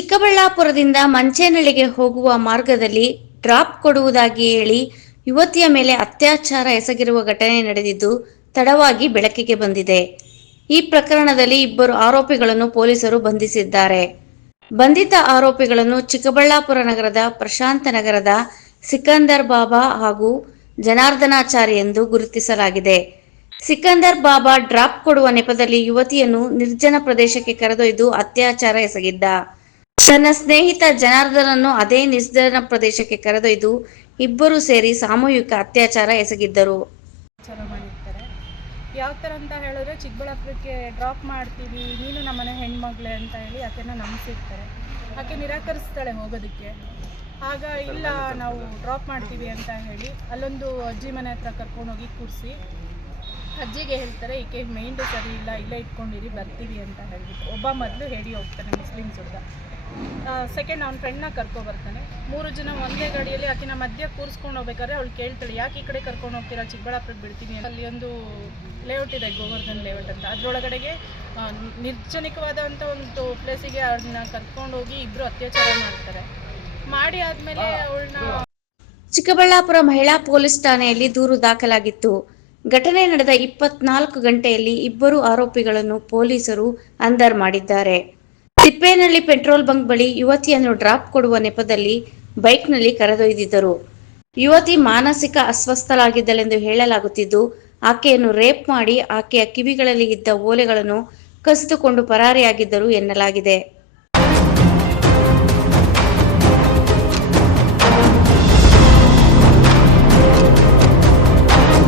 ಚಿಕ್ಕಬಳ್ಳಾಪುರದಿಂದ ಮಂಚೇನಹಳ್ಳಿಗೆ ಹೋಗುವ ಮಾರ್ಗದಲ್ಲಿ ಡ್ರಾಪ್ ಕೊಡುವುದಾಗಿ ಹೇಳಿ ಯುವತಿಯ ಮೇಲೆ ಅತ್ಯಾಚಾರ ಎಸಗಿರುವ ಘಟನೆ ನಡೆದಿದ್ದು ತಡವಾಗಿ ಬೆಳಕಿಗೆ ಬಂದಿದೆ. ಈ ಪ್ರಕರಣದಲ್ಲಿ ಇಬ್ಬರು ಆರೋಪಿಗಳನ್ನು ಪೊಲೀಸರು ಬಂಧಿಸಿದ್ದಾರೆ. ಬಂಧಿತ ಆರೋಪಿಗಳನ್ನು ಚಿಕ್ಕಬಳ್ಳಾಪುರ ನಗರದ ಪ್ರಶಾಂತ ನಗರದ ಸಿಕಂದರ್ ಬಾಬಾ ಹಾಗೂ ಜನಾರ್ದನಾಚಾರಿ ಎಂದು ಗುರುತಿಸಲಾಗಿದೆ. ಸಿಕಂದರ್ ಬಾಬಾ ಡ್ರಾಪ್ ಕೊಡುವ ನೆಪದಲ್ಲಿ ಯುವತಿಯನ್ನು ನಿರ್ಜನ ಪ್ರದೇಶಕ್ಕೆ ಕರೆದೊಯ್ದು ಅತ್ಯಾಚಾರ ಎಸಗಿದ್ದ. ತನ್ನ ಸ್ನೇಹಿತ ಜನಾರ್ದನನ್ನು ಅದೇ ನಿರ್ಜನ ಪ್ರದೇಶಕ್ಕೆ ಕರೆದೊಯ್ದು ಇಬ್ಬರು ಸೇರಿ ಸಾಮೂಹಿಕ ಅತ್ಯಾಚಾರ ಎಸಗಿದ್ದರು. ಯಾವ ಥರ ಅಂತ ಹೇಳಿದ್ರೆ, ಚಿಕ್ಕಬಳ್ಳಾಪುರಕ್ಕೆ ಡ್ರಾಪ್ ಮಾಡ್ತೀವಿ, ನೀನು ನಮ್ಮನೆ ಹೆಣ್ಮಗಳೇ ಅಂತ ಹೇಳಿ ಆಕೆನ ನಂಬಿಸಿರ್ತಾರೆ. ಆಕೆ ನಿರಾಕರಿಸ್ತಾಳೆ ಹೋಗೋದಕ್ಕೆ. ಆಗ ಇಲ್ಲ, ನಾವು ಡ್ರಾಪ್ ಮಾಡ್ತೀವಿ ಅಂತ ಹೇಳಿ ಅಲ್ಲೊಂದು ಅಜ್ಜಿ ಮನೆ ಹತ್ರ ಕರ್ಕೊಂಡೋಗಿ ಕೂರಿಸಿ ಅಜ್ಜಿಗೆ ಹೇಳ್ತಾರೆ, ಈಕೆ ಮೈಂಡು ಸರಿ ಇಲ್ಲ, ಇಲ್ಲೇ ಇಟ್ಕೊಂಡಿರಿ, ಬರ್ತೀವಿ ಅಂತ ಹೇಳ್ಬಿಟ್ಟು. ಒಬ್ಬ ಮೊದಲು ಹೇಳಿ ಹೋಗ್ತಾನೆ, ಮುಸ್ಲಿಮ್ಸ್ ಹುಡುಗ. ಸೆಕೆಂಡ್ ಅವ್ನ ಫ್ರೆಂಡ್ನ ಕರ್ಕೊಬರ್ತಾನೆ. 3 ಜನ ಒಂದೇ ಗಾಡಿಯಲ್ಲಿ ಆಕಿನ ಮಧ್ಯೆ ಕೂರಿಸ್ಕೊಂಡು ಹೋಗ್ಬೇಕಾದ್ರೆ ಅವಳು ಕೇಳ್ತಾಳೆ, ಯಾಕೆ ಈ ಕಡೆ ಕರ್ಕೊಂಡು ಹೋಗ್ತೀರಾ, ಚಿಕ್ಕಬಳ್ಳಾಪುರಕ್ಕೆ ಬಿಡ್ತೀನಿ. ಅಲ್ಲಿ ಒಂದು ಲೇಔಟ್ ಇದೆ, ಗೋವರ್ಧನ್ ಲೇಔಟ್ ಅಂತ. ಅದರೊಳಗಡೆಗೆ ನಿರ್ಜನಿಕವಾದಂಥ ಒಂದು ಪ್ಲೇಸಿಗೆ ಅವ್ರನ್ನ ಕರ್ಕೊಂಡೋಗಿ ಇಬ್ಬರು ಅತ್ಯಾಚಾರ ಮಾಡ್ತಾರೆ. ಮಾಡಿ ಆದಮೇಲೆ ಅವಳನ್ನ ಚಿಕ್ಕಬಳ್ಳಾಪುರ ಮಹಿಳಾ ಪೊಲೀಸ್ ಠಾಣೆಯಲ್ಲಿ ದೂರು ದಾಖಲಾಗಿತ್ತು. ಘಟನೆ ನಡೆದ 24 ಗಂಟೆಯಲ್ಲಿ ಇಬ್ಬರು ಆರೋಪಿಗಳನ್ನು ಪೊಲೀಸರು ಅಂದರ್ ಮಾಡಿದ್ದಾರೆ. ತಿಪ್ಪೇನಹಳ್ಳಿ ಪೆಟ್ರೋಲ್ ಬಂಕ್ ಬಳಿ ಯುವತಿಯನ್ನು ಡ್ರಾಪ್ ಕೊಡುವ ನೆಪದಲ್ಲಿ ಬೈಕ್ನಲ್ಲಿ ಕರೆದೊಯ್ದಿದ್ದರು. ಯುವತಿ ಮಾನಸಿಕ ಅಸ್ವಸ್ಥಳಾಗಿದ್ದಳೆಂದು ಹೇಳಲಾಗುತ್ತಿದ್ದು, ಆಕೆಯನ್ನು ರೇಪ್ ಮಾಡಿ ಆಕೆಯ ಕಿವಿಗಳಲ್ಲಿ ಇದ್ದ ಓಲೆಗಳನ್ನು ಕಸಿದುಕೊಂಡು ಪರಾರಿಯಾಗಿದ್ದರು ಎನ್ನಲಾಗಿದೆ.